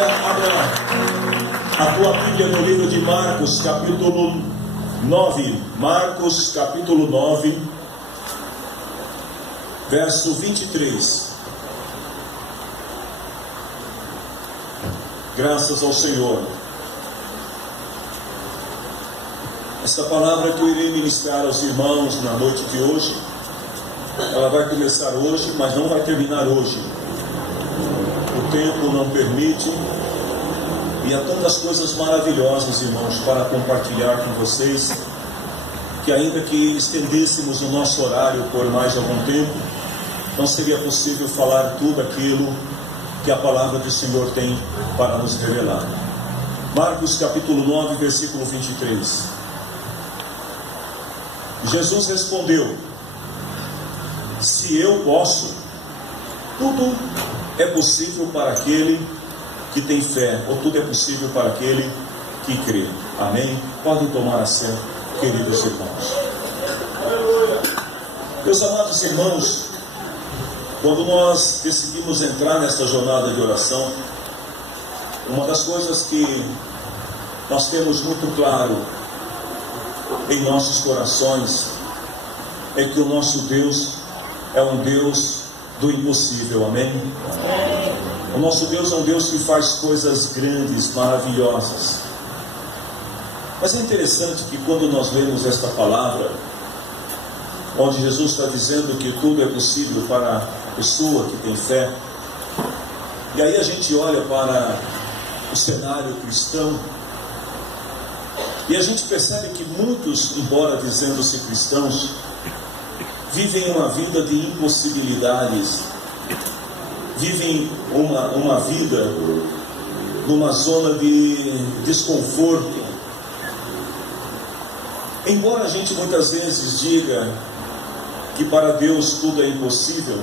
Abra a tua Bíblia no livro de Marcos, capítulo 9. Marcos, capítulo 9, verso 23. Graças ao Senhor. Esta palavra que eu irei ministrar aos irmãos na noite de hoje, ela vai começar hoje, mas não vai terminar hoje. O tempo não permite, e há tantas coisas maravilhosas, irmãos, para compartilhar com vocês, que ainda que estendêssemos o nosso horário por mais algum tempo, não seria possível falar tudo aquilo que a palavra do Senhor tem para nos revelar. Marcos capítulo 9, versículo 23. Jesus respondeu: se eu posso, tudo é possível para aquele que tem fé, ou tudo é possível para aquele que crê. Amém? Podem tomar assento, queridos irmãos. Meus amados irmãos, quando nós decidimos entrar nesta jornada de oração, uma das coisas que nós temos muito claro em nossos corações é que o nosso Deus é um Deus do impossível. Amém? O nosso Deus é um Deus que faz coisas grandes, maravilhosas. Mas é interessante que quando nós lemos esta palavra, onde Jesus está dizendo que tudo é possível para a pessoa que tem fé, e aí a gente olha para o cenário cristão, e a gente percebe que muitos, embora dizendo-se cristãos, vivem uma vida de impossibilidades, vivem uma vida numa zona de desconforto. Embora a gente muitas vezes diga que para Deus tudo é impossível,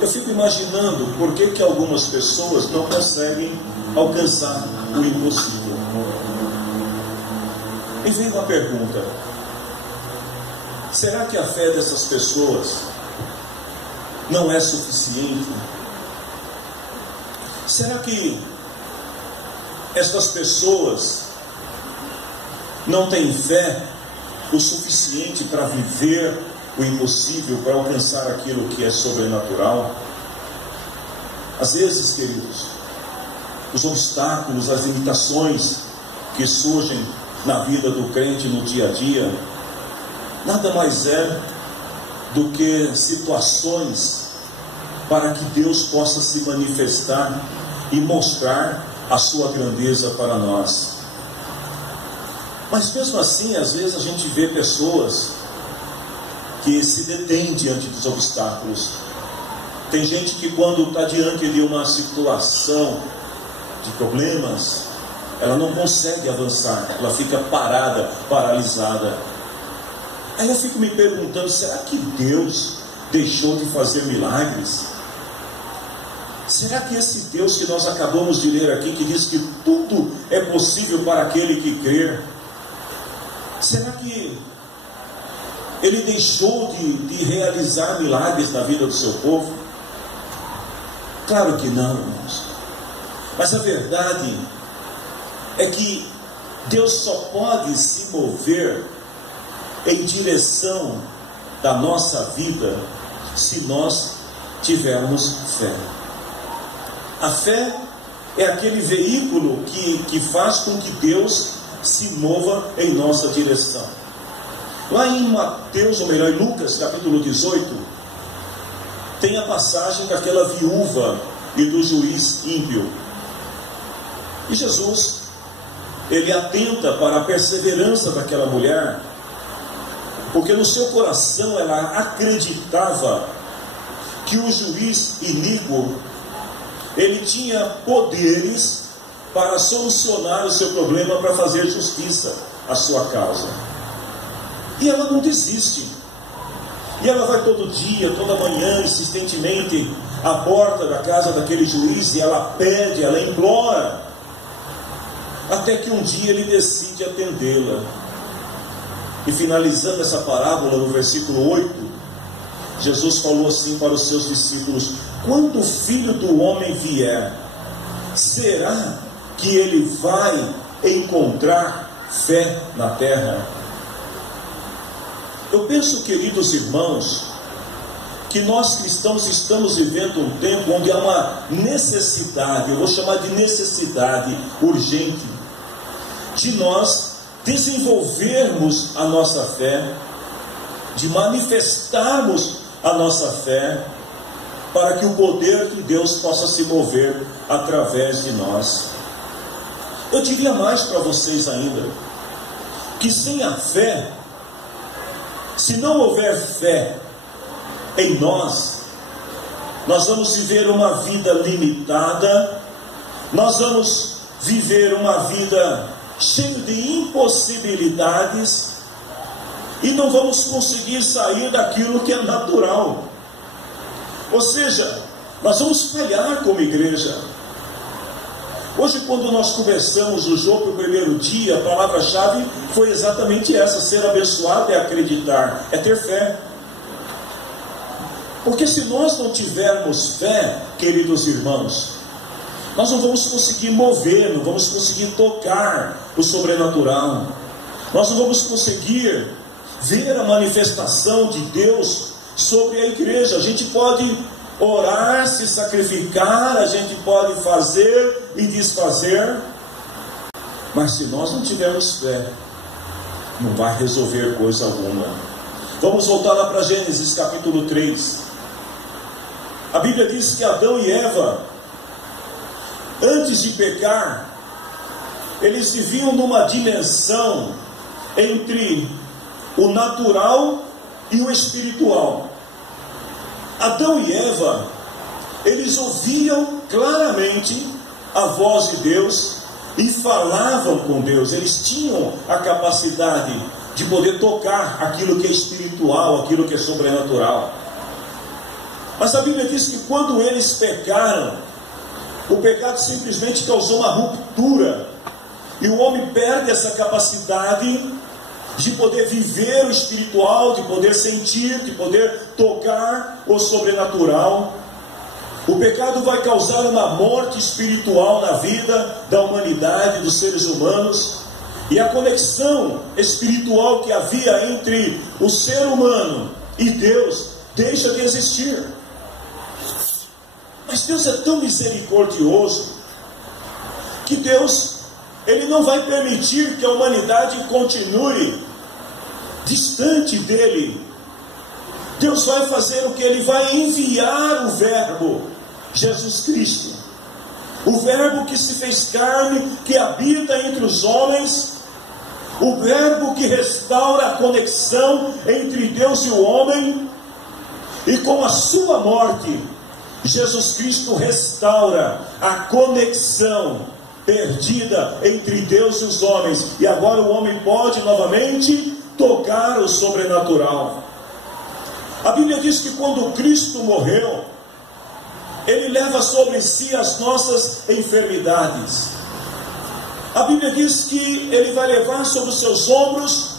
eu fico imaginando por que algumas pessoas não conseguem alcançar o impossível. E vem uma pergunta: será que a fé dessas pessoas não é suficiente? Será que estas pessoas não têm fé o suficiente para viver o impossível, para alcançar aquilo que é sobrenatural? Às vezes, queridos, os obstáculos, as limitações que surgem na vida do crente no dia a dia, nada mais é do que situações para que Deus possa se manifestar e mostrar a sua grandeza para nós. Mas mesmo assim, às vezes a gente vê pessoas que se detêm diante dos obstáculos. Tem gente que quando está diante de uma situação de problemas, ela não consegue avançar, ela fica parada, paralisada. Aí eu fico me perguntando, será que Deus deixou de fazer milagres? Será que esse Deus que nós acabamos de ler aqui, que diz que tudo é possível para aquele que crer, será que Ele deixou de realizar milagres na vida do seu povo? Claro que não, irmãos. Mas a verdade é que Deus só pode se mover em direção da nossa vida se nós tivermos fé. A fé é aquele veículo que faz com que Deus se mova em nossa direção. Lá em Mateus, ou melhor, em Lucas, capítulo 18, tem a passagem daquela viúva e do juiz ímpio. E Jesus, ele atenta para a perseverança daquela mulher, porque no seu coração ela acreditava que o juiz iníquo, ele tinha poderes para solucionar o seu problema, para fazer justiça à sua causa. E ela não desiste. E ela vai todo dia, toda manhã, insistentemente, à porta da casa daquele juiz, e ela pede, ela implora, até que um dia ele decide atendê-la. E finalizando essa parábola, no versículo 8, Jesus falou assim para os seus discípulos: quando o Filho do Homem vier, será que ele vai encontrar fé na terra? Eu penso, queridos irmãos, que nós cristãos estamos vivendo um tempo onde há uma necessidade, eu vou chamar de necessidade urgente, de nós desenvolvermos a nossa fé, de manifestarmos a nossa fé, para que o poder de Deus possa se mover através de nós. Eu diria mais para vocês ainda, que sem a fé, se não houver fé em nós vamos viver uma vida limitada, nós vamos viver uma vida cheia de impossibilidades, e não vamos conseguir sair daquilo que é natural. Ou seja, nós vamos falhar como igreja. Hoje, quando nós começamos o jogo, o primeiro dia, a palavra-chave foi exatamente essa: ser abençoado é acreditar, é ter fé. Porque se nós não tivermos fé, queridos irmãos, nós não vamos conseguir mover, não vamos conseguir tocar o sobrenatural, nós não vamos conseguir ver a manifestação de Deus sobre a igreja. A gente pode orar, se sacrificar, a gente pode fazer e desfazer, mas se nós não tivermos fé, não vai resolver coisa alguma. Vamos voltar lá para Gênesis capítulo 3. A Bíblia diz que Adão e Eva, antes de pecar, eles viviam numa dimensão entre o natural e o espiritual. Adão e Eva, eles ouviam claramente a voz de Deus e falavam com Deus. Eles tinham a capacidade de poder tocar aquilo que é espiritual, aquilo que é sobrenatural. Mas a Bíblia diz que quando eles pecaram, o pecado simplesmente causou uma ruptura, e o homem perde essa capacidade de poder viver o espiritual, de poder sentir, de poder tocar o sobrenatural. O pecado vai causar uma morte espiritual na vida da humanidade, dos seres humanos, e a conexão espiritual que havia entre o ser humano e Deus deixa de existir. Mas Deus é tão misericordioso que Deus, Ele não vai permitir que a humanidade continue distante dele. Deus vai fazer o que? Ele vai enviar o Verbo, Jesus Cristo, o Verbo que se fez carne, que habita entre os homens, o Verbo que restaura a conexão entre Deus e o homem, e com a sua morte, Jesus Cristo restaura a conexão perdida entre Deus e os homens, e agora o homem pode novamente tocar o sobrenatural. A Bíblia diz que quando Cristo morreu, Ele leva sobre si as nossas enfermidades. A Bíblia diz que Ele vai levar sobre os seus ombros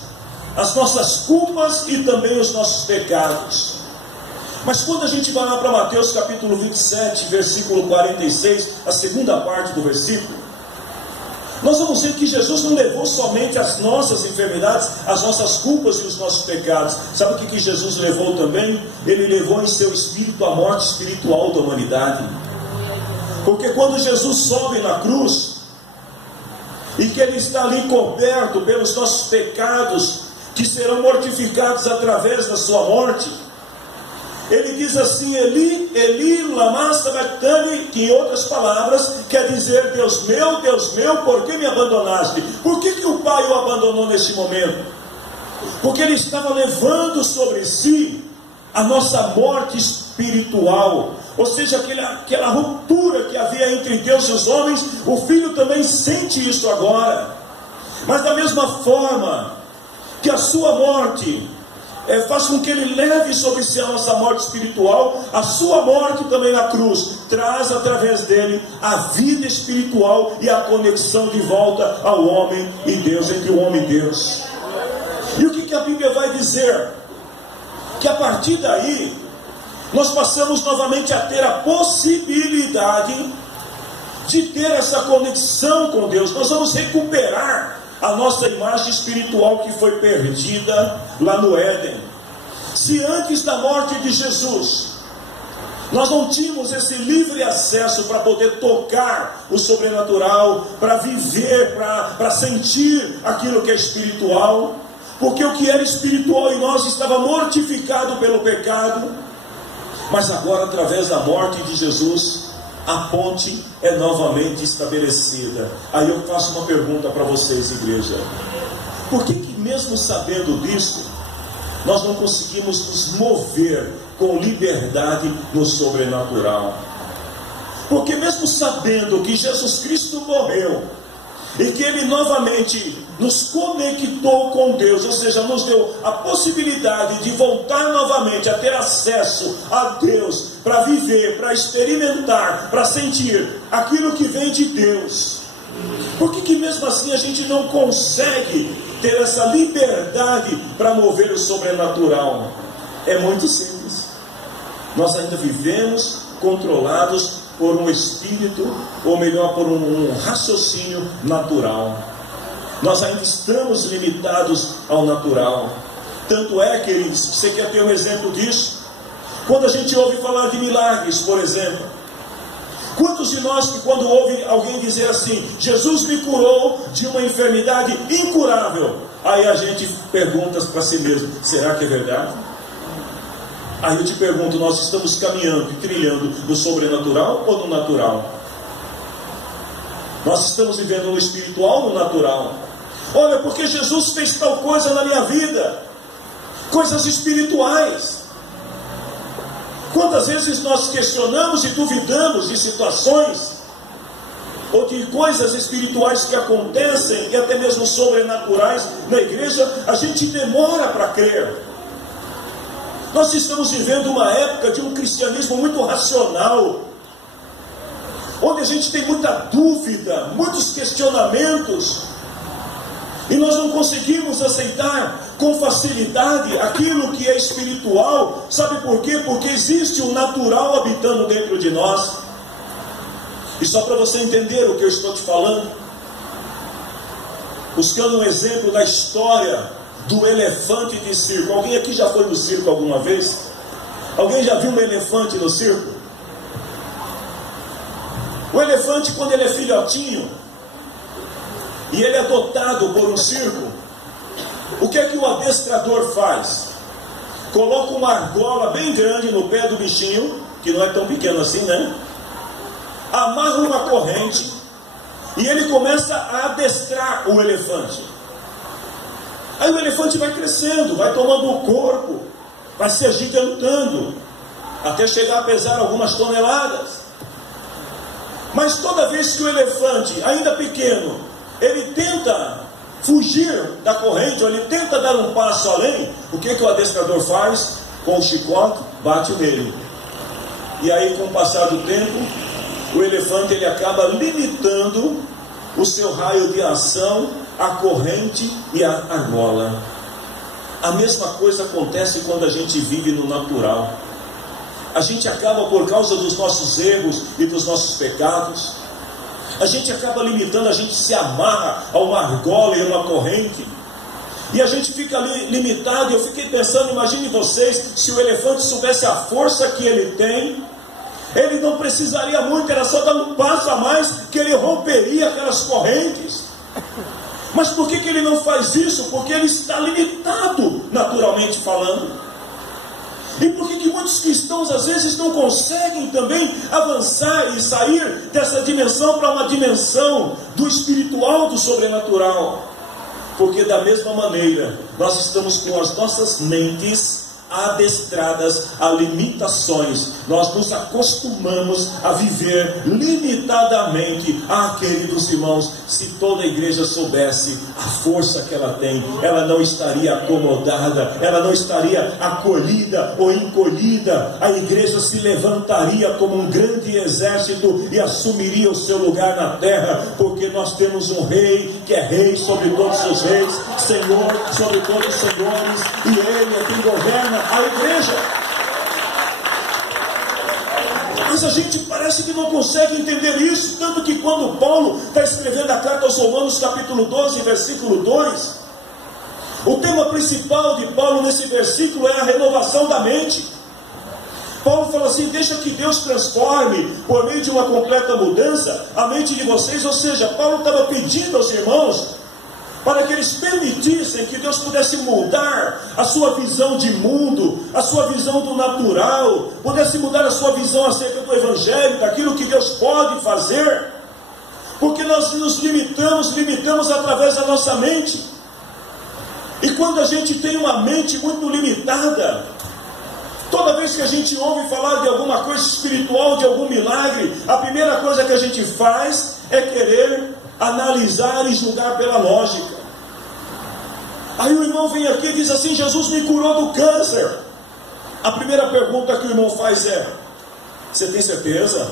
as nossas culpas e também os nossos pecados. Mas quando a gente vai lá para Mateus capítulo 27, versículo 46, a segunda parte do versículo, nós vamos ver que Jesus não levou somente as nossas enfermidades, as nossas culpas e os nossos pecados. Sabe o que Jesus levou também? Ele levou em seu espírito a morte espiritual da humanidade. Porque quando Jesus sobe na cruz, e que Ele está ali coberto pelos nossos pecados, que serão mortificados através da sua morte, Ele diz assim: Eli, Eli, lama sabachthani, que em outras palavras quer dizer: Deus meu, por que me abandonaste? Por que o Pai o abandonou neste momento? Porque Ele estava levando sobre si a nossa morte espiritual, ou seja, aquela ruptura que havia entre Deus e os homens. O Filho também sente isso agora, mas da mesma forma que a sua morte faz com que Ele leve sobre si a nossa morte espiritual, a sua morte também na cruz traz através dele a vida espiritual e a conexão de volta ao homem e Deus, entre o homem e Deus. E o que a Bíblia vai dizer? Que a partir daí nós passamos novamente a ter a possibilidade de ter essa conexão com Deus. Nós vamos recuperar a nossa imagem espiritual que foi perdida lá no Éden. Se antes da morte de Jesus nós não tínhamos esse livre acesso para poder tocar o sobrenatural, para viver, para sentir aquilo que é espiritual, porque o que era espiritual em nós estava mortificado pelo pecado, mas agora, através da morte de Jesus, a ponte é novamente estabelecida. Aí eu faço uma pergunta para vocês, igreja: por que mesmo sabendo disso, nós não conseguimos nos mover com liberdade no sobrenatural? Porque mesmo sabendo que Jesus Cristo morreu e que Ele novamente nos conectou com Deus, ou seja, nos deu a possibilidade de voltar novamente a ter acesso a Deus, para viver, para experimentar, para sentir aquilo que vem de Deus, por que mesmo assim a gente não consegue ter essa liberdade para mover o sobrenatural? É muito simples. Nós ainda vivemos controlados por um espírito, ou melhor, por um raciocínio natural. Nós ainda estamos limitados ao natural. Tanto é, queridos, que você quer ter um exemplo disso? Quando a gente ouve falar de milagres, por exemplo, quantos de nós que quando ouve alguém dizer assim, Jesus me curou de uma enfermidade incurável, aí a gente pergunta para si mesmo, será que é verdade? Aí eu te pergunto, nós estamos caminhando e trilhando no sobrenatural ou no natural? Nós estamos vivendo no espiritual ou no natural? Olha, porque Jesus fez tal coisa na minha vida, coisas espirituais. Quantas vezes nós questionamos e duvidamos de situações ou de coisas espirituais que acontecem e até mesmo sobrenaturais na igreja, a gente demora para crer. Nós estamos vivendo uma época de um cristianismo muito racional, onde a gente tem muita dúvida, muitos questionamentos, e nós não conseguimos aceitar com facilidade aquilo que é espiritual. Sabe por quê? Porque existe um natural habitando dentro de nós. E só para você entender o que eu estou te falando, buscando um exemplo da história do elefante de circo. Alguém aqui já foi no circo alguma vez? Alguém já viu um elefante no circo? O elefante, quando ele é filhotinho e ele é adotado por um circo, o que é que o adestrador faz? Coloca uma argola bem grande no pé do bichinho, que não é tão pequeno assim, né? Amarra uma corrente e ele começa a adestrar o elefante. Aí o elefante vai crescendo, vai tomando o corpo, vai se agigantando, até chegar a pesar algumas toneladas. Mas toda vez que o elefante, ainda pequeno, ele tenta fugir da corrente, ou ele tenta dar um passo além, o que o adestrador faz? Com o chicote, bate nele. E aí, com o passar do tempo, o elefante ele acaba limitando o seu raio de ação, a corrente e a argola. A mesma coisa acontece quando a gente vive no natural. A gente acaba, por causa dos nossos erros e dos nossos pecados, a gente acaba limitando, a gente se amarra a uma argola e a uma corrente, e a gente fica limitado. Eu fiquei pensando, imagine vocês, se o elefante soubesse a força que ele tem, ele não precisaria muito, era só dar um passo a mais, que ele romperia aquelas correntes. Mas por que ele não faz isso? Porque ele está limitado, naturalmente falando. E por que muitos cristãos às vezes não conseguem também avançar e sair dessa dimensão para uma dimensão do espiritual, do sobrenatural? Porque da mesma maneira, nós estamos com as nossas mentes adestradas a limitações. Nós nos acostumamos a viver limitadamente. Queridos irmãos, se toda a igreja soubesse a força que ela tem, ela não estaria acomodada, ela não estaria acolhida ou encolhida. A igreja se levantaria como um grande exército e assumiria o seu lugar na terra, porque nós temos um rei que é rei sobre todos os reis, Senhor sobre todos os senhores, e Ele é quem governa a igreja. Mas a gente parece que não consegue entender isso, tanto que quando Paulo está escrevendo a carta aos Romanos, capítulo 12, versículo 2, o tema principal de Paulo nesse versículo é a renovação da mente. Paulo fala assim: deixa que Deus transforme, por meio de uma completa mudança, a mente de vocês. Ou seja, Paulo estava pedindo aos irmãos para que eles permitissem que Deus pudesse mudar a sua visão de mundo, a sua visão do natural, pudesse mudar a sua visão acerca do Evangelho, daquilo que Deus pode fazer, porque nós nos limitamos através da nossa mente. E quando a gente tem uma mente muito limitada, toda vez que a gente ouve falar de alguma coisa espiritual, de algum milagre, a primeira coisa que a gente faz é querer analisar e julgar pela lógica. Aí o irmão vem aqui e diz assim: Jesus me curou do câncer. A primeira pergunta que o irmão faz é: você tem certeza?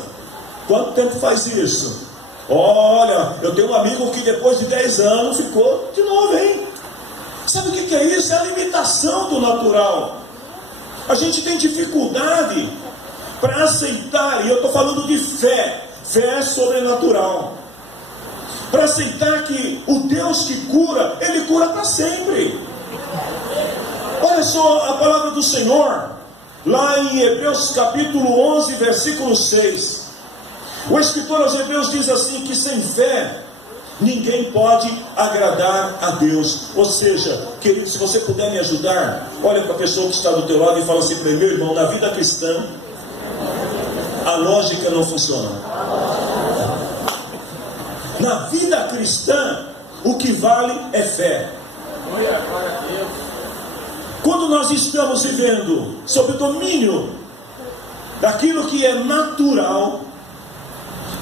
Quanto tempo faz isso? Olha, eu tenho um amigo que depois de 10 anos ficou de novo, hein? Sabe o que é isso? É a limitação do natural. A gente tem dificuldade para aceitar, e eu estou falando de fé sobrenatural, para aceitar que o Deus que cura, Ele cura para sempre. Olha só a palavra do Senhor, lá em Hebreus capítulo 11, versículo 6. O escritor aos Hebreus diz assim, que sem fé ninguém pode agradar a Deus. Ou seja, querido, se você puder me ajudar, olha para a pessoa que está do teu lado e fala assim para ele: meu irmão, na vida cristã, a lógica não funciona. Na vida cristã, o que vale é fé. Quando nós estamos vivendo sob o domínio daquilo que é natural,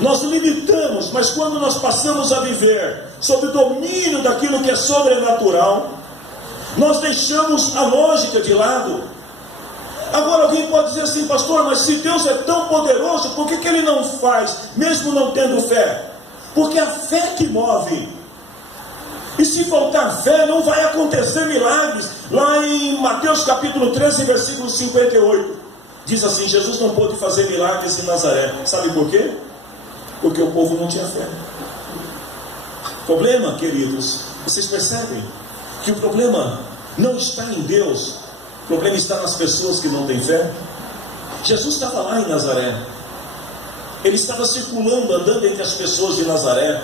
nós limitamos, mas quando nós passamos a viver sob o domínio daquilo que é sobrenatural, nós deixamos a lógica de lado. Agora alguém pode dizer assim: pastor, mas se Deus é tão poderoso, por que Ele não faz, mesmo não tendo fé? Porque a fé que move. E se faltar fé, não vai acontecer milagres. Lá em Mateus capítulo 13, versículo 58, diz assim: Jesus não pôde fazer milagres em Nazaré. Sabe por quê? Porque o povo não tinha fé. Problema, queridos, vocês percebem que o problema não está em Deus, o problema está nas pessoas que não têm fé. Jesus estava lá em Nazaré, Ele estava circulando, andando entre as pessoas de Nazaré.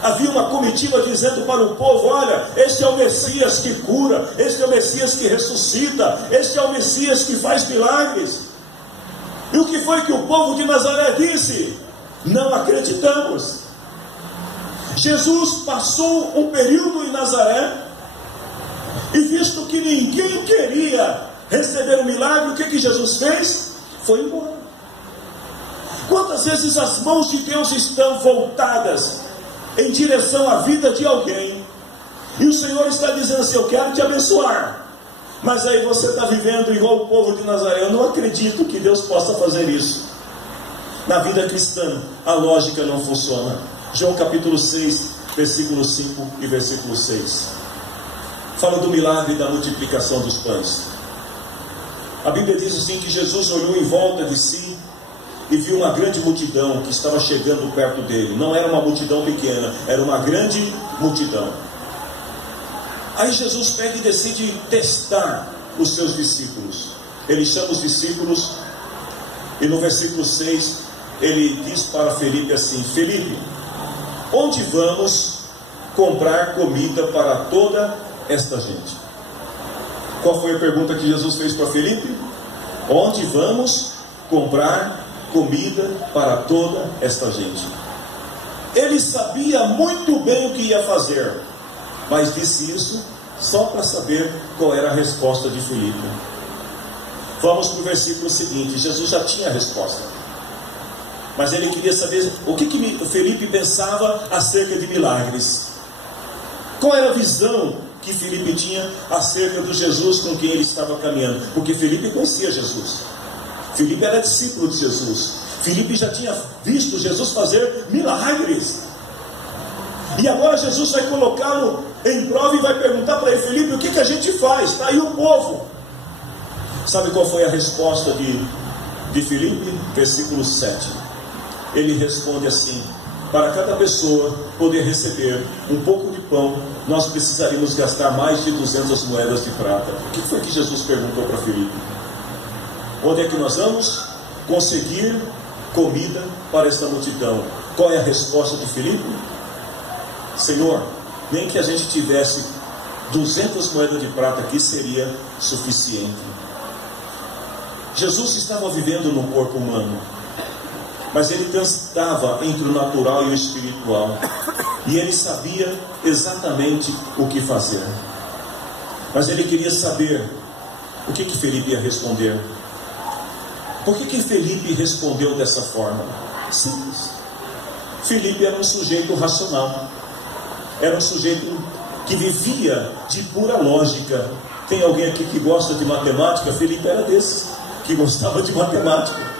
Havia uma comitiva dizendo para o povo: olha, este é o Messias que cura, este é o Messias que ressuscita, este é o Messias que faz milagres. E o que foi que o povo de Nazaré disse? Não acreditamos. Jesus passou um período em Nazaré, e visto que ninguém queria receber o milagre, o que Jesus fez? Foi embora. Quantas vezes as mãos de Deus estão voltadas em direção à vida de alguém, e o Senhor está dizendo assim: eu quero te abençoar, mas aí você está vivendo igual o povo de Nazaré. Eu não acredito que Deus possa fazer isso. Na vida cristã, a lógica não funciona. João capítulo 6, versículo 5 e versículo 6. Fala do milagre da multiplicação dos pães. A Bíblia diz assim, que Jesus olhou em volta de si e viu uma grande multidão que estava chegando perto dele. Não era uma multidão pequena, era uma grande multidão. Aí Jesus pega e decide testar os seus discípulos. Ele chama os discípulos e no versículo 6 ele diz para Felipe assim: Felipe, onde vamos comprar comida para toda esta gente? Qual foi a pergunta que Jesus fez para Felipe? Onde vamos comprar comida para toda esta gente? Ele sabia muito bem o que ia fazer, mas disse isso só para saber qual era a resposta de Felipe. Vamos para o versículo seguinte. Jesus já tinha a resposta, mas ele queria saber o que Felipe pensava acerca de milagres. Qual era a visão que Felipe tinha acerca do Jesus com quem ele estava caminhando? Porque Felipe conhecia Jesus, Felipe era discípulo de Jesus, Felipe já tinha visto Jesus fazer milagres. E agora Jesus vai colocá-lo em prova e vai perguntar para ele: Felipe, o que a gente faz? Está aí o povo. Sabe qual foi a resposta de Filipe, versículo 7. Ele responde assim: para cada pessoa poder receber um pouco de pão, nós precisaríamos gastar mais de 200 moedas de prata. O que foi que Jesus perguntou para Filipe? Onde é que nós vamos conseguir comida para esta multidão? Qual é a resposta de Filipe? Senhor, nem que a gente tivesse 200 moedas de prata aqui seria suficiente. Jesus estava vivendo no corpo humano, mas ele transitava entre o natural e o espiritual, e ele sabia exatamente o que fazer. Mas ele queria saber o que Felipe ia responder. Por que Felipe respondeu dessa forma? Simples. Felipe era um sujeito racional, era um sujeito que vivia de pura lógica. Tem alguém aqui que gosta de matemática? Felipe era desses, que gostava de matemática.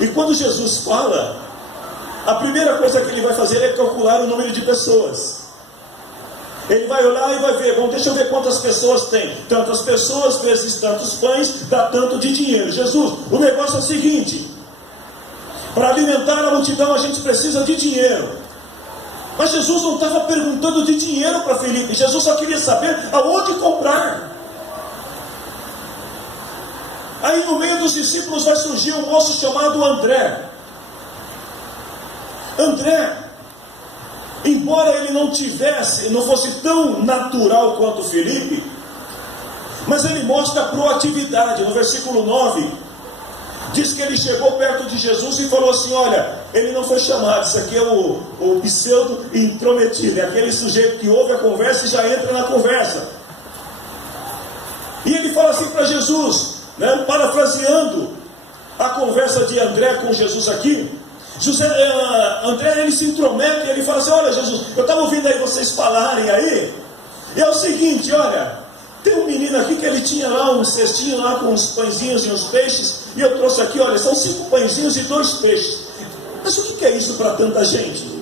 E quando Jesus fala, a primeira coisa que ele vai fazer é calcular o número de pessoas. Ele vai olhar e vai ver, bom, deixa eu ver quantas pessoas tem. Tantas pessoas vezes tantos pães dá tanto de dinheiro. Jesus, o negócio é o seguinte: para alimentar a multidão a gente precisa de dinheiro. Mas Jesus não estava perguntando de dinheiro para Felipe. Jesus só queria saber aonde comprar. Aí no meio dos discípulos vai surgir um moço chamado André. André, embora ele não fosse tão natural quanto Felipe, mas ele mostra proatividade. No versículo 9, diz que ele chegou perto de Jesus e falou assim: olha, ele não foi chamado, isso aqui é o pseudo intrometido, é aquele sujeito que ouve a conversa e já entra na conversa. E ele fala assim para Jesus, parafraseando a conversa de André com Jesus aqui. André, ele se intromete e ele fala assim: olha Jesus, eu estava ouvindo aí vocês falarem aí, e é o seguinte, olha, tem um menino aqui que ele tinha lá um cestinho lá com uns pãezinhos e uns peixes, e eu trouxe aqui, olha, são 5 pãezinhos e 2 peixes. Mas o que é isso para tanta gente?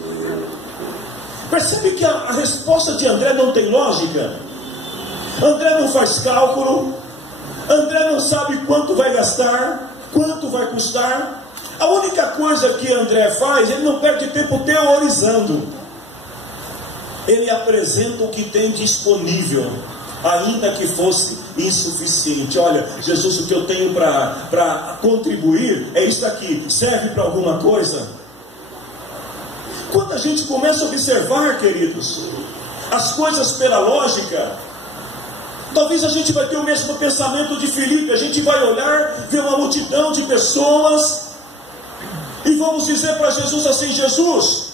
Percebe que a resposta de André não tem lógica? André não faz cálculo, André não sabe quanto vai gastar, quanto vai custar. A única coisa que André faz, ele não perde tempo teorizando. Ele apresenta o que tem disponível, ainda que fosse insuficiente. Olha, Jesus, o que eu tenho para contribuir é isso aqui. Serve para alguma coisa? Quando a gente começa a observar, queridos, as coisas pela lógica, talvez a gente vai ter o mesmo pensamento de Filipe. A gente vai olhar, ver uma multidão de pessoas e vamos dizer para Jesus assim: Jesus,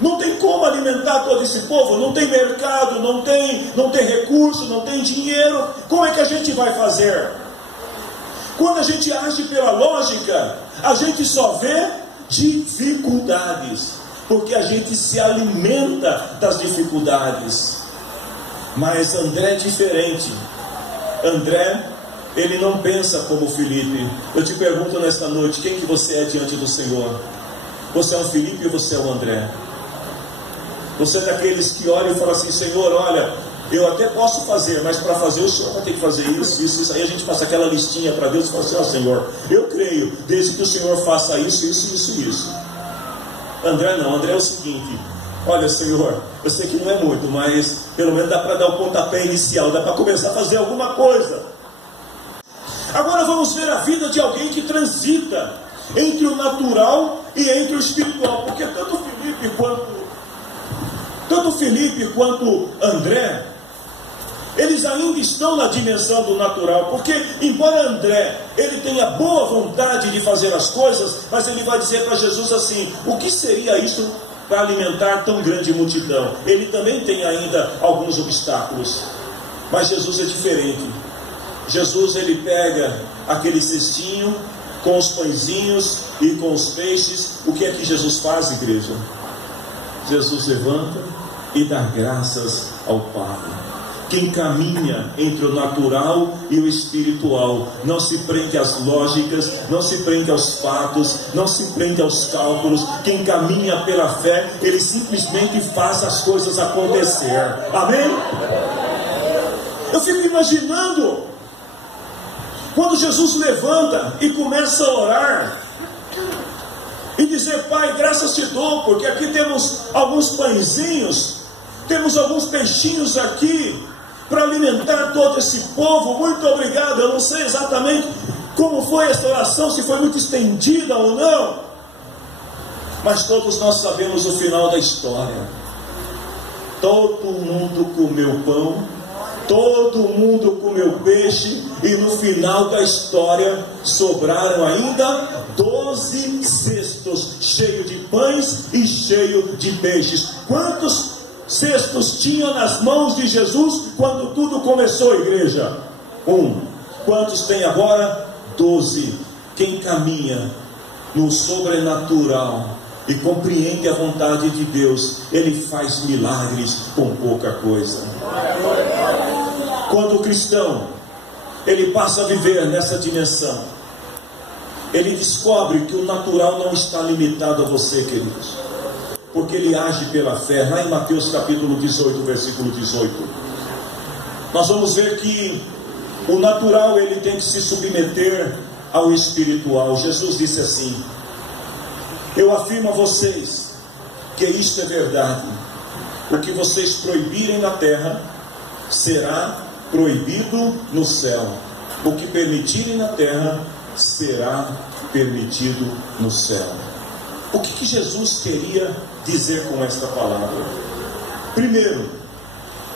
não tem como alimentar todo esse povo, não tem mercado, não tem recurso, não tem dinheiro. Como é que a gente vai fazer? Quando a gente age pela lógica, a gente só vê dificuldades, porque a gente se alimenta das dificuldades. Mas André é diferente. André, ele não pensa como Filipe. Eu te pergunto nesta noite, quem que você é diante do Senhor? Você é um Filipe ou você é um André? Você é daqueles que olham e falam assim: Senhor, olha, eu até posso fazer, mas para fazer o Senhor vai ter que fazer isso. Aí a gente passa aquela listinha para Deus e fala assim: ó Senhor, eu creio, desde que o Senhor faça isso. André não. André é o seguinte: olha Senhor, eu sei que não é muito, mas pelo menos dá para dar o pontapé inicial, dá para começar a fazer alguma coisa. Agora vamos ver a vida de alguém que transita entre o natural e entre o espiritual, porque tanto Filipe quanto André, eles ainda estão na dimensão do natural, porque embora André, ele tenha boa vontade de fazer as coisas, mas ele vai dizer para Jesus assim: o que seria isso para alimentar tão grande multidão? Ele também tem ainda alguns obstáculos, mas Jesus é diferente. Jesus, ele pega aquele cestinho com os pãezinhos e com os peixes. O que é que Jesus faz, igreja? Jesus levanta e dá graças ao Pai. Quem caminha entre o natural e o espiritual não se prende às lógicas, não se prende aos fatos, não se prende aos cálculos. Quem caminha pela fé, ele simplesmente faz as coisas acontecer. Amém? Eu fico imaginando Quando Jesus levanta e começa a orar e dizer: Pai, graças te dou, porque aqui temos alguns pãezinhos, temos alguns peixinhos aqui para alimentar todo esse povo, muito obrigado. Eu não sei exatamente como foi esta oração, se foi muito estendida ou não, mas todos nós sabemos o final da história. Todo mundo comeu pão, todo mundo comeu peixe, e no final da história sobraram ainda 12 cestos cheios de pães e cheios de peixes. Quantos cestos tinham nas mãos de Jesus quando tudo começou, igreja? 1. Quantos tem agora? 12. Quem caminha no sobrenatural e compreende a vontade de Deus, ele faz milagres com pouca coisa. Quando o cristão, ele passa a viver nessa dimensão, ele descobre que o natural não está limitado a você, queridos, porque ele age pela fé. Lá em Mateus capítulo 18, versículo 18, nós vamos ver que o natural, ele tem que se submeter ao espiritual. Jesus disse assim: eu afirmo a vocês que isto é verdade: o que vocês proibirem na terra será proibido no céu, o que permitirem na terra será permitido no céu. O que Jesus queria dizer com esta palavra? Primeiro,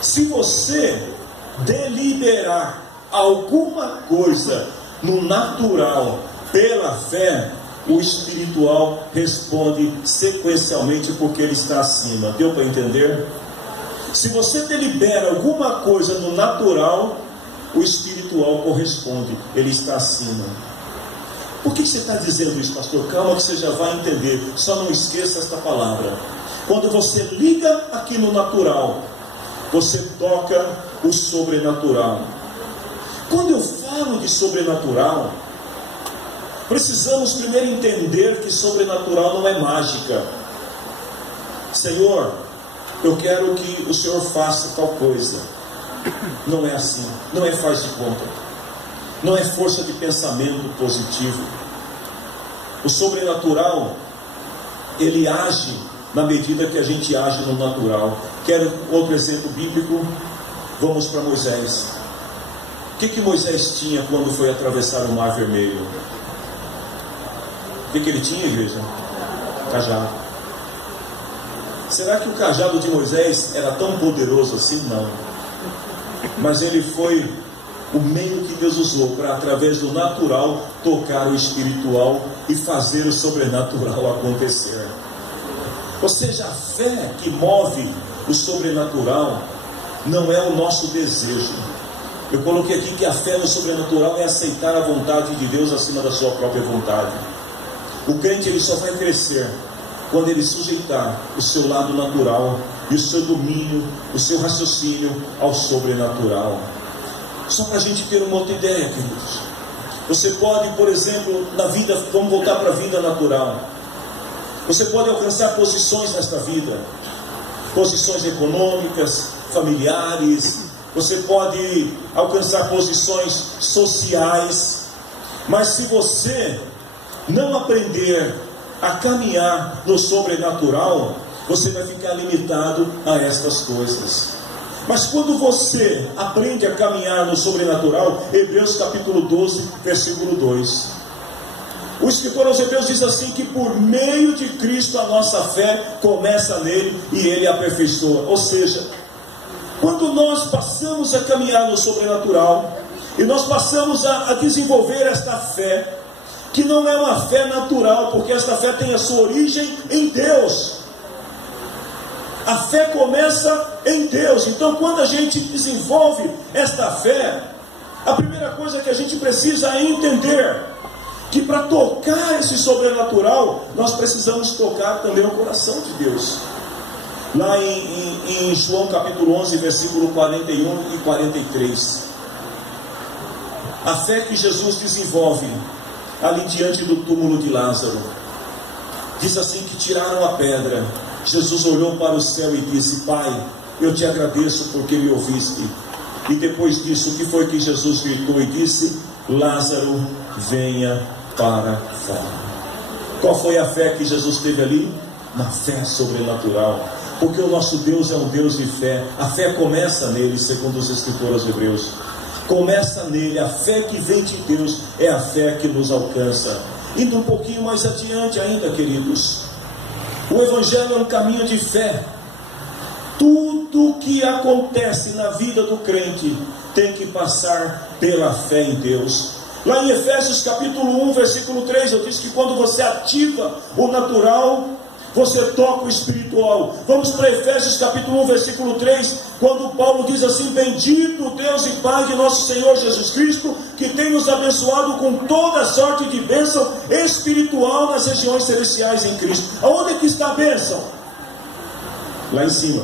se você deliberar alguma coisa no natural pela fé, o espiritual responde sequencialmente, porque ele está acima. Deu para entender? Se você delibera alguma coisa no natural, o espiritual corresponde, ele está acima. Por que você está dizendo isso, pastor? Calma que você já vai entender. Só não esqueça esta palavra. Quando você liga aqui no natural, você toca o sobrenatural. Quando eu falo de sobrenatural, precisamos primeiro entender que sobrenatural não é mágica. Senhor, eu quero que o Senhor faça tal coisa. Não é assim. Não é faz de conta. Não é força de pensamento positivo. O sobrenatural, ele age na medida que a gente age no natural. Quero outro exemplo bíblico? Vamos para Moisés. O que Moisés tinha quando foi atravessar o Mar Vermelho? O que ele tinha, igreja? Cajado. Será que o cajado de Moisés era tão poderoso assim? Não. Mas ele foi o meio que Deus usou para, através do natural, tocar o espiritual e fazer o sobrenatural acontecer. Ou seja, a fé que move o sobrenatural não é o nosso desejo. Eu coloquei aqui que a fé no sobrenatural é aceitar a vontade de Deus acima da sua própria vontade. O crente, ele só vai crescer quando ele sujeitar o seu lado natural e o seu domínio, o seu raciocínio ao sobrenatural. Só para a gente ter uma outra ideia, queridos. Você pode, por exemplo, na vida, vamos voltar para a vida natural. Você pode alcançar posições nesta vida, posições econômicas, familiares. Você pode alcançar posições sociais. Mas se você não aprender a caminhar no sobrenatural, você vai ficar limitado a estas coisas. Mas quando você aprende a caminhar no sobrenatural, Hebreus capítulo 12, versículo 2, o escritor aos Hebreus diz assim, que por meio de Cristo a nossa fé começa nele e ele a aperfeiçoa. Ou seja, quando nós passamos a caminhar no sobrenatural e nós passamos a desenvolver esta fé, que não é uma fé natural, porque esta fé tem a sua origem em Deus. A fé começa em Deus. Então, quando a gente desenvolve esta fé, a primeira coisa que a gente precisa é entender que para tocar esse sobrenatural, nós precisamos tocar também o coração de Deus. Lá em João capítulo 11, versículo 41 e 43, a fé que Jesus desenvolve ali diante do túmulo de Lázaro, diz assim que tiraram a pedra. Jesus olhou para o céu e disse: Pai, eu te agradeço porque me ouviste. E depois disso, o que foi que Jesus gritou e disse? Lázaro, venha para fora. Qual foi a fé que Jesus teve ali? Uma fé sobrenatural. Porque o nosso Deus é um Deus de fé. A fé começa nele, segundo os escritores hebreus. Começa nele. A fé que vem de Deus é a fé que nos alcança. Indo um pouquinho mais adiante ainda, queridos, o Evangelho é um caminho de fé. Tudo que acontece na vida do crente tem que passar pela fé em Deus. Lá em Efésios capítulo 1, versículo 3, eu disse que quando você ativa o natural, você toca o espiritual. Vamos para Efésios capítulo 1, versículo 3, quando Paulo diz assim: bendito Deus e Pai de nosso Senhor Jesus Cristo, que tem nos abençoado com toda sorte de bênção espiritual nas regiões celestiais em Cristo. Aonde é que está a bênção? Lá em cima,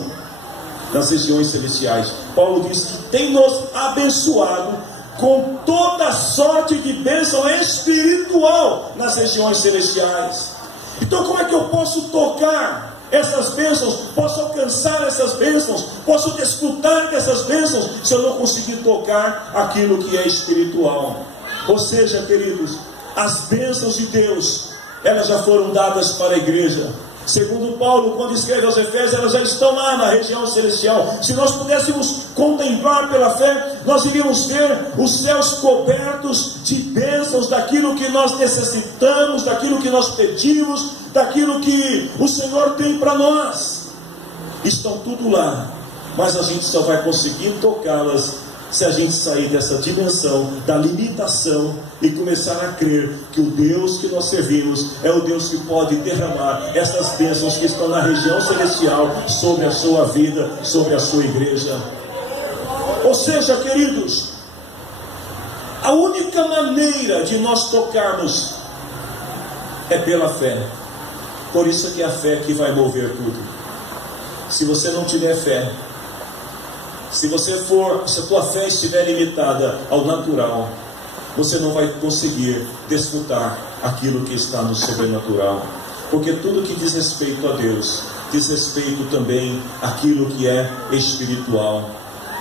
nas regiões celestiais. Paulo diz que tem nos abençoado com toda sorte de bênção espiritual nas regiões celestiais. Então como é que eu posso tocar essas bênçãos, posso alcançar essas bênçãos, posso desfrutar dessas bênçãos, se eu não conseguir tocar aquilo que é espiritual? Ou seja, queridos, as bênçãos de Deus, elas já foram dadas para a igreja. Segundo Paulo, quando escreve aos Efésios, elas já estão lá na região celestial. Se nós pudéssemos contemplar pela fé, nós iríamos ver os céus cobertos de bênçãos, daquilo que nós necessitamos, daquilo que nós pedimos, daquilo que o Senhor tem para nós. Estão tudo lá, mas a gente só vai conseguir tocá-las se a gente sair dessa dimensão da limitação e começar a crer que o Deus que nós servimos é o Deus que pode derramar essas bênçãos que estão na região celestial sobre a sua vida, sobre a sua igreja. Ou seja, queridos, a única maneira de nós tocarmos é pela fé. Por isso que é a fé que vai mover tudo. Se você não tiver fé, se a tua fé estiver limitada ao natural, você não vai conseguir desfrutar aquilo que está no sobrenatural. Porque tudo que diz respeito a Deus, diz respeito também àquilo que é espiritual.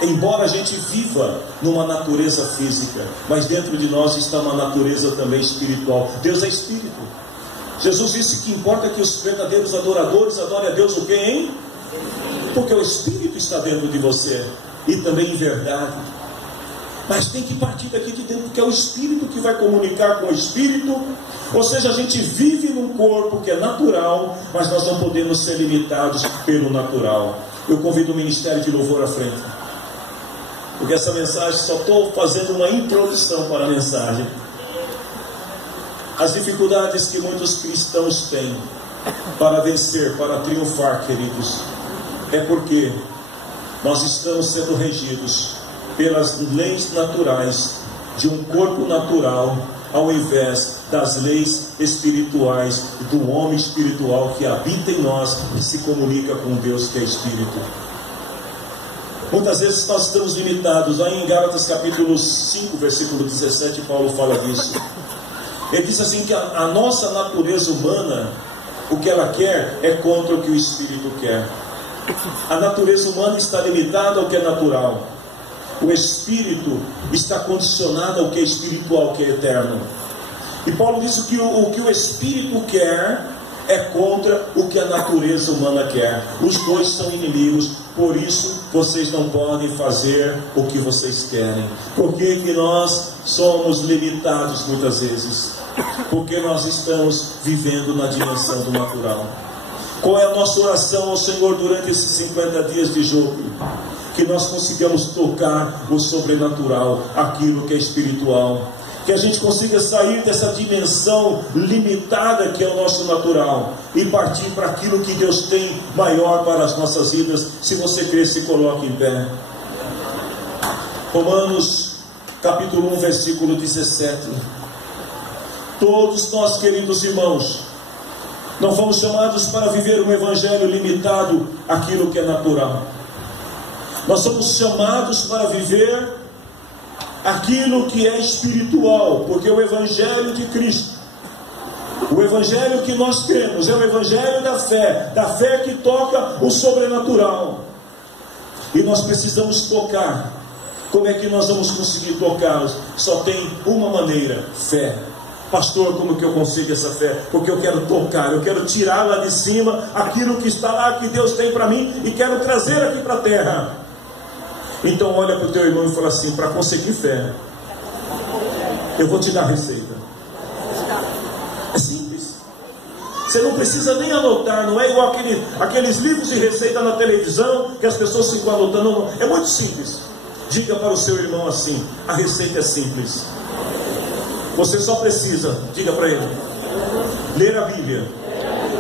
Embora a gente viva numa natureza física, mas dentro de nós está uma natureza também espiritual. Deus é espírito. Jesus disse que importa que os verdadeiros adoradores adorem a Deus o quê, hein? Porque o Espírito está dentro de você, e também em verdade. Mas tem que partir daqui de dentro, porque é o Espírito que vai comunicar com o Espírito. Ou seja, a gente vive num corpo que é natural, mas nós não podemos ser limitados pelo natural. Eu convido o Ministério de Louvor à frente, porque essa mensagem, só estou fazendo uma introdução para a mensagem. As dificuldades que muitos cristãos têm para vencer, para triunfar, queridos, é porque nós estamos sendo regidos pelas leis naturais de um corpo natural, ao invés das leis espirituais do homem espiritual que habita em nós e se comunica com Deus que é Espírito. Muitas vezes nós estamos limitados. Aí em Gálatas capítulo 5, versículo 17, Paulo fala disso. Ele diz assim que a nossa natureza humana, o que ela quer é contra o que o Espírito quer. A natureza humana está limitada ao que é natural. O Espírito está condicionado ao que é espiritual, que é eterno. E Paulo disse que o que o Espírito quer é contra o que a natureza humana quer. Os dois são inimigos. Por isso vocês não podem fazer o que vocês querem. Por que nós somos limitados muitas vezes? Porque nós estamos vivendo na dimensão do natural. Qual é a nossa oração ao Senhor durante esses 50 dias de júbilo? Que nós consigamos tocar o sobrenatural, aquilo que é espiritual. Que a gente consiga sair dessa dimensão limitada que é o nosso natural e partir para aquilo que Deus tem maior para as nossas vidas. Se você crê, se coloque em pé. Romanos capítulo 1, versículo 17. Todos nós, queridos irmãos, não fomos chamados para viver um evangelho limitado àquilo que é natural. Nós somos chamados para viver aquilo que é espiritual, porque o evangelho de Cristo, o evangelho que nós cremos, é o evangelho da fé que toca o sobrenatural. E nós precisamos tocar Como é que nós vamos conseguir tocá-los? Só tem uma maneira: fé. Pastor, como que eu consigo essa fé? Porque eu quero tocar, eu quero tirar lá de cima aquilo que está lá, que Deus tem para mim, e quero trazer aqui para a terra. Então olha para o teu irmão e fala assim: para conseguir fé, eu vou te dar a receita. É simples. Você não precisa nem anotar, não é igual aqueles livros de receita na televisão, que as pessoas ficam anotando. Não. É muito simples. Diga para o seu irmão assim: a receita é simples. Você só precisa, diga para ele, ler a Bíblia,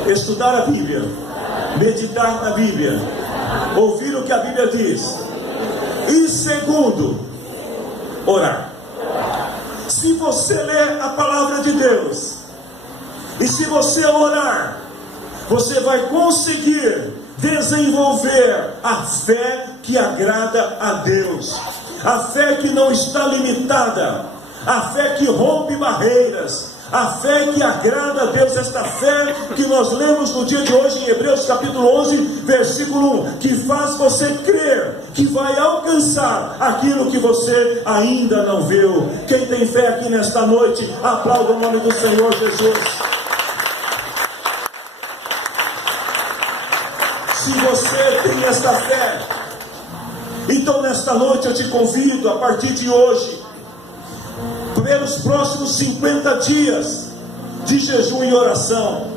estudar a Bíblia, meditar na Bíblia, ouvir o que a Bíblia diz. E segundo, orar. Se você ler a palavra de Deus, e se você orar, você vai conseguir desenvolver a fé que agrada a Deus, a fé que não está limitada, a fé que rompe barreiras, a fé que agrada a Deus, esta fé que nós lemos no dia de hoje em Hebreus capítulo 11, versículo 1, que faz você crer que vai alcançar aquilo que você ainda não viu. Quem tem fé aqui nesta noite, aplauda o nome do Senhor Jesus. Se você tem esta fé, então nesta noite eu te convido, a partir de hoje, pelos próximos 50 dias de jejum e oração,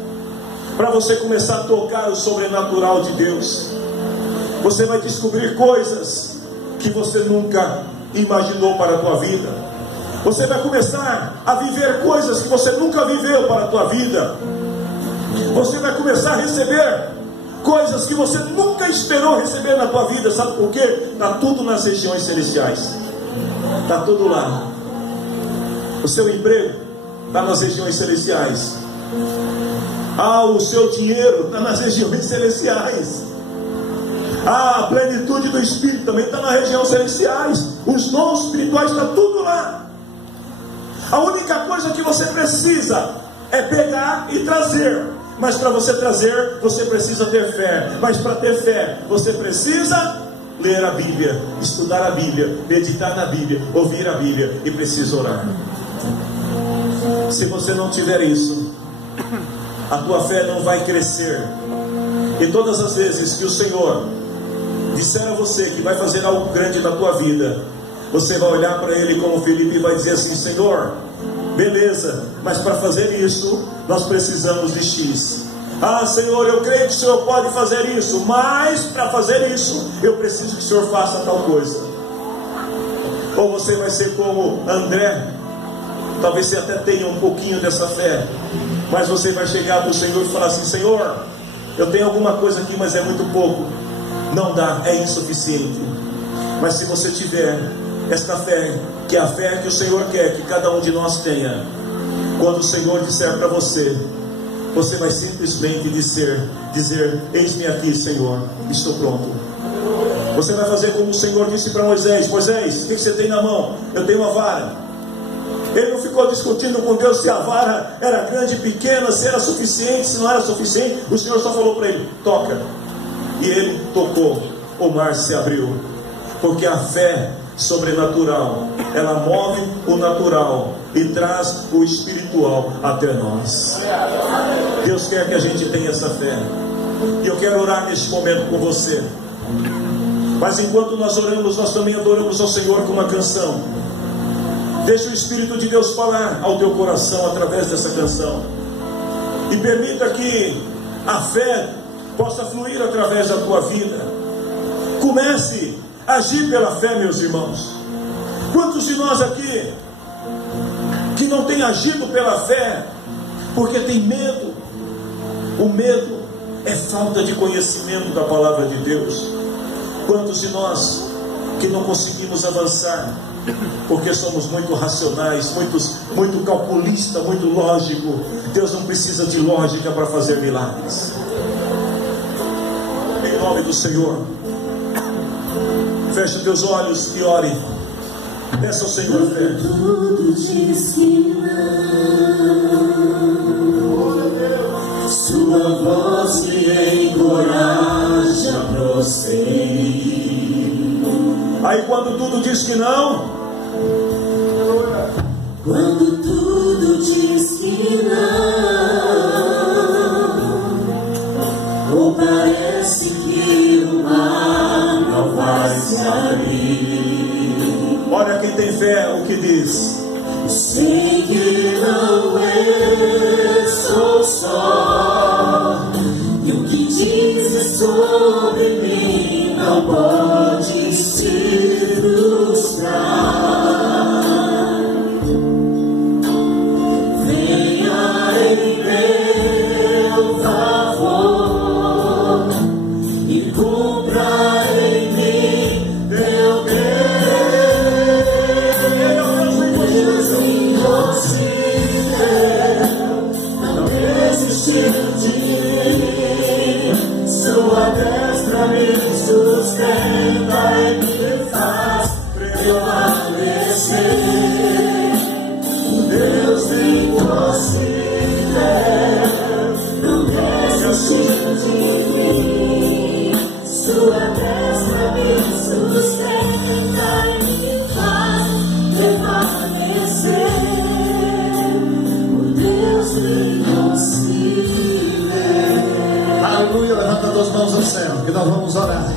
para você começar a tocar o sobrenatural de Deus. Você vai descobrir coisas que você nunca imaginou para a tua vida. Você vai começar a viver coisas que você nunca viveu para a tua vida. Você vai começar a receber coisas que você nunca esperou receber na tua vida. Sabe por quê? Está tudo nas regiões celestiais. Está tudo lá. O seu emprego está nas regiões celestiais. O seu dinheiro está nas regiões celestiais. A plenitude do Espírito também está nas regiões celestiais. Os dons espirituais está tudo lá. A única coisa que você precisa é pegar e trazer. Mas para você trazer, você precisa ter fé. Mas para ter fé, você precisa ler a Bíblia, estudar a Bíblia, meditar na Bíblia, ouvir a Bíblia e precisa orar. Se você não tiver isso, a tua fé não vai crescer. E todas as vezes que o Senhor disser a você que vai fazer algo grande na tua vida, você vai olhar para Ele como Felipe e vai dizer assim: Senhor, beleza, mas para fazer isso nós precisamos de X. Senhor, eu creio que o Senhor pode fazer isso, mas para fazer isso eu preciso que o Senhor faça tal coisa. Ou você vai ser como André. Talvez você até tenha um pouquinho dessa fé, mas você vai chegar para o Senhor e falar assim: Senhor, eu tenho alguma coisa aqui, mas é muito pouco. Não dá, é insuficiente. Mas se você tiver esta fé, que é a fé que o Senhor quer que cada um de nós tenha, quando o Senhor disser para você, você vai simplesmente dizer: eis-me aqui, Senhor, estou pronto. Você vai fazer como o Senhor disse para Moisés: Moisés, o que você tem na mão? Eu tenho uma vara. Ele não ficou discutindo com Deus se a vara era grande, pequena, se era suficiente, se não era suficiente. O Senhor só falou para ele: toca. E ele tocou, o mar se abriu. Porque a fé sobrenatural, ela move o natural e traz o espiritual até nós. Deus quer que a gente tenha essa fé. E eu quero orar neste momento com você. Mas enquanto nós oramos, nós também adoramos ao Senhor com uma canção. Deixa o Espírito de Deus falar ao teu coração através dessa canção. E permita que a fé possa fluir através da tua vida. Comece a agir pela fé, meus irmãos. Quantos de nós aqui que não tem agido pela fé porque tem medo? O medo é falta de conhecimento da palavra de Deus. Quantos de nós que não conseguimos avançar porque somos muito racionais, muito calculistas, muito lógico? Deus não precisa de lógica para fazer milagres. Em nome do Senhor, feche teus olhos e ore. Peça ao Senhor fé. Tudo te sua voz me encoraja a prosseguir. Aí quando tudo diz que não, quando tudo diz que não, ou parece que o mar não vai se abrir, olha quem tem fé o que diz: sei que não estou só, e o que dizes sobre mim não pode se frustrar. Venha em meu favor e cumpra em mim teu Deus impossível, não desistir de mim. Sua destra me sustenta e me faz prevalecer. Deus impossível, não desistir de mim. Sua destra me sustenta e me faz prevalecer. O Deus impossível. Aleluia, levanta as mãos ao céu, que nós vamos orar.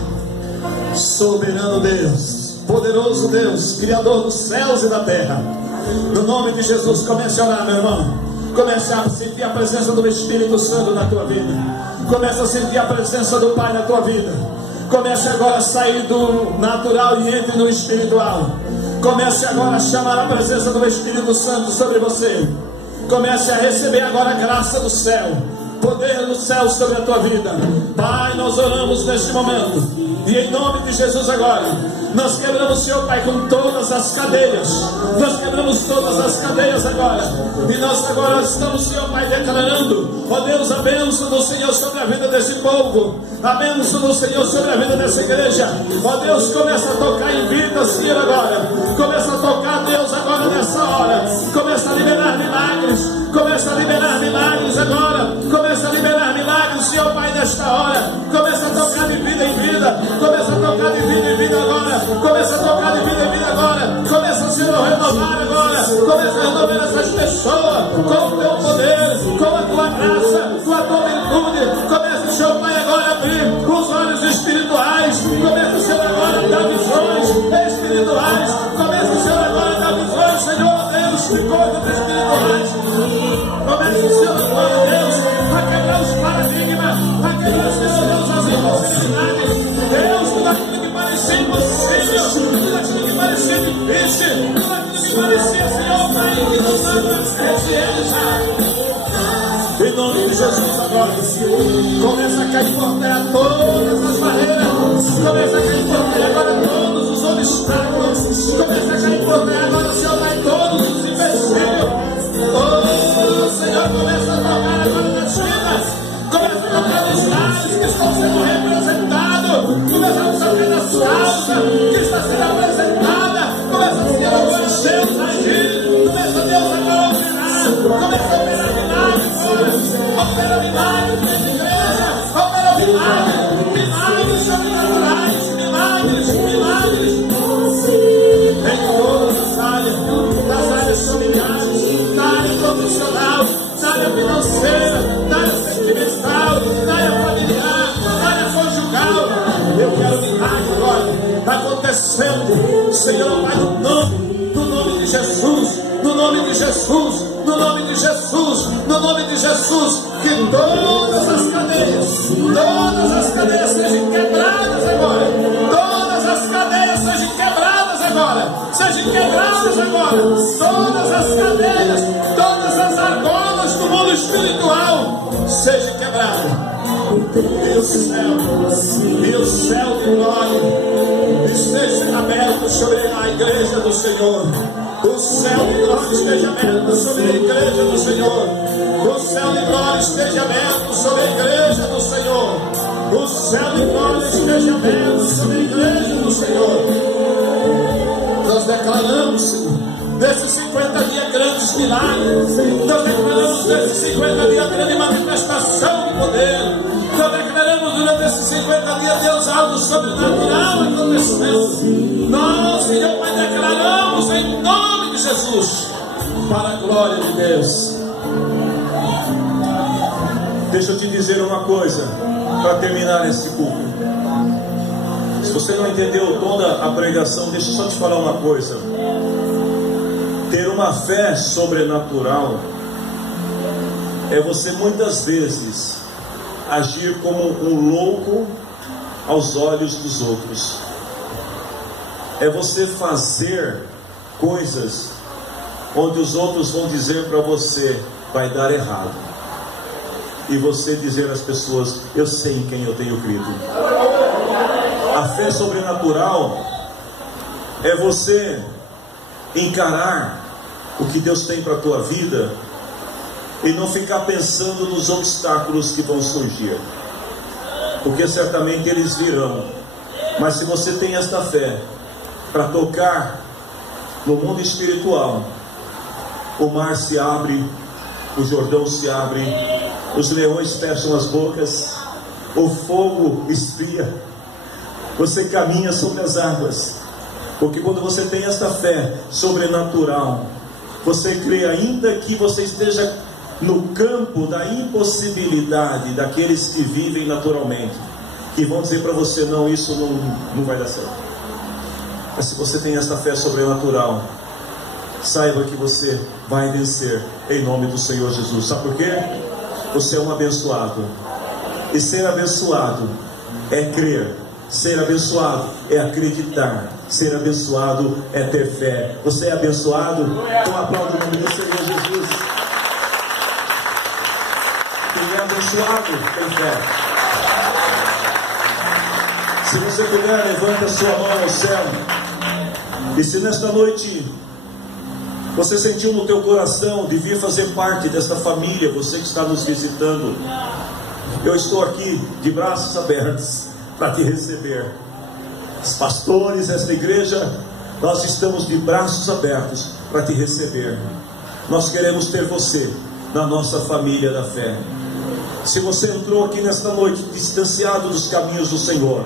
Soberano Deus, poderoso Deus, Criador dos céus e da terra, no nome de Jesus, comece a orar, meu irmão. Comece a sentir a presença do Espírito Santo na tua vida. Comece a sentir a presença do Pai na tua vida. Comece agora a sair do natural e entre no espiritual. Comece agora a chamar a presença do Espírito Santo sobre você. Comece a receber agora a graça do céu, poder do céu sobre a tua vida. Pai, nós oramos neste momento, e em nome de Jesus agora, nós quebramos, Senhor Pai, com todas as cadeias. Nós quebramos todas as cadeias agora. E nós agora estamos, Senhor Pai, declarando, ó Deus, a bênção do Senhor sobre a vida desse povo. A bênção do Senhor sobre a vida dessa igreja. Ó Deus, começa a tocar em vida, Senhor, agora. Começa a tocar, Deus, agora nessa hora. Começa a liberar milagres. Começa a liberar milagres agora. Começa a liberar milagres, Senhor Pai, nesta hora. Começa a tocar de vida em vida. Começa a tocar de vida em vida agora. Começa a tocar de vida em vida agora. Começa a se renovar agora. Começa a renovar essas pessoas com o teu poder, com a tua graça, com a tua virtude. Começa, Senhor Pai, agora a abrir os olhos espirituais. Começa, Senhor, agora a dar visões espirituais. Começa, Senhor, agora a dar visões, Senhor Deus, de coisas espirituais. Começa, Senhor, glória a Deus, a quebrar os paradigmas, a quebrar, Senhor Deus, as impossibilidades. Deus, tudo aquilo que parecia impossível, tudo aquilo que parecia difícil, tudo aquilo que parecia, Senhor Pai, que não dava se realizar. Em nome de Jesus agora, começa a cair por terra todas as barreiras. Começa a cair por terra agora todos os obstáculos. Começa a cair por terra agora, Senhor Pai, todos os empecilhos. Oh, Senhor, começa a tocar agora nas vidas. Começa a tocar nos lares que estão sendo representados. Começa a tocar nas causas que está sendo apresentada. Começa a ser agora Deus agir. Começa Deus agora a operar. Começa a operar milagres agora. Opera milagres na igreja. Opera milagres. Milagres sobrenaturais. Milagres. Milagres. Em todas as áreas. Das áreas familiares. Da área profissional. Da área financeira. Da área sentimental. Da área familiar. Da área conjugal. Eu quero milagre agora. Acontecendo. Senhor, Pai, no nome de Jesus. No nome de Jesus. No nome de Jesus. No nome de Jesus. Que todas as cadeias sejam quebradas agora. Todas as cadeias sejam quebradas agora. Sejam quebradas agora. Todas as cadeias, todas as argolas do mundo espiritual sejam quebradas. E o céu de glória esteja aberto sobre a igreja do Senhor. O céu de glória esteja aberto sobre a igreja do Senhor. O céu de glória esteja aberto sobre a igreja do Senhor. O céu de glória esteja aberto sobre a igreja do Senhor. Nós declaramos, Senhor, nesses 50 dias grandes milagres. Nós declaramos nesses 50 dias grande manifestação de poder. Nós declaramos durante esses 50 dias, Deus, algo sobrenatural aconteceu. Nós, Senhor Pai, declaramos em nome de Jesus, para a glória de Deus. Deixa eu te dizer uma coisa, para terminar esse culto. Se você não entendeu toda a pregação, deixa eu só te falar uma coisa. Ter uma fé sobrenatural é você muitas vezes agir como um louco aos olhos dos outros. É você fazer coisas onde os outros vão dizer para você, vai dar errado. E você dizer às pessoas, eu sei em quem eu tenho crido. A fé sobrenatural é você encarar o que Deus tem para a tua vida e não ficar pensando nos obstáculos que vão surgir, porque certamente eles virão. Mas se você tem esta fé para tocar no mundo espiritual, o mar se abre, o Jordão se abre, os leões fecham as bocas, o fogo esfria, você caminha sobre as águas, porque quando você tem esta fé sobrenatural, você crê, ainda que você esteja no campo da impossibilidade daqueles que vivem naturalmente, que vão dizer para você, não, isso não vai dar certo. Mas se você tem esta fé sobrenatural, saiba que você vai vencer em nome do Senhor Jesus. Sabe por quê? Você é um abençoado, e ser abençoado é crer, ser abençoado é acreditar, ser abençoado é ter fé. Você é abençoado? Então aplauda o nome do Senhor Jesus. Quem é abençoado tem fé. Se você puder, levanta a sua mão ao céu. E se nesta noite você sentiu no teu coração de vir fazer parte desta família, você que está nos visitando, eu estou aqui de braços abertos para te receber. Os pastores, esta igreja, nós estamos de braços abertos para te receber. Nós queremos ter você na nossa família da fé. Se você entrou aqui nesta noite distanciado dos caminhos do Senhor,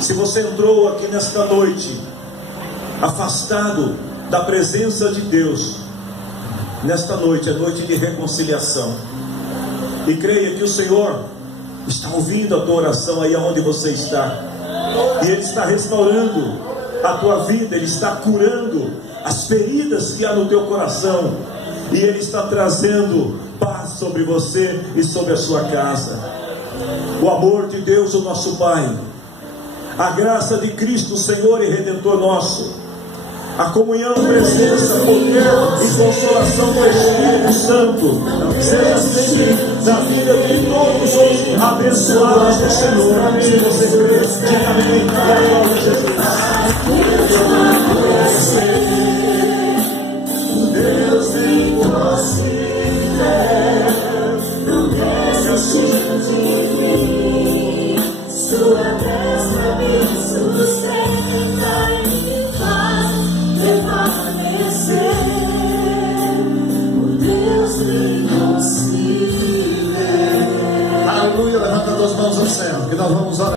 se você entrou aqui nesta noite afastado da presença de Deus, nesta noite é noite de reconciliação, e creia que o Senhor está ouvindo a tua oração aí onde você está, e Ele está restaurando a tua vida, Ele está curando as feridas que há no teu coração, e Ele está trazendo paz sobre você e sobre a sua casa. O amor de Deus, o nosso Pai, a graça de Cristo, Senhor e Redentor nosso, a comunhão, presença, poder e consolação do Espírito Santo seja sempre na vida de todos os abençoados do Senhor. Se você crê, diga amém, em nome de Jesus. Deus em não desistir de mim, sua destra me sustenta e me faz permanecer. O Deus me concede. Aleluia, levanta as mãos ao céu, que nós vamos orar.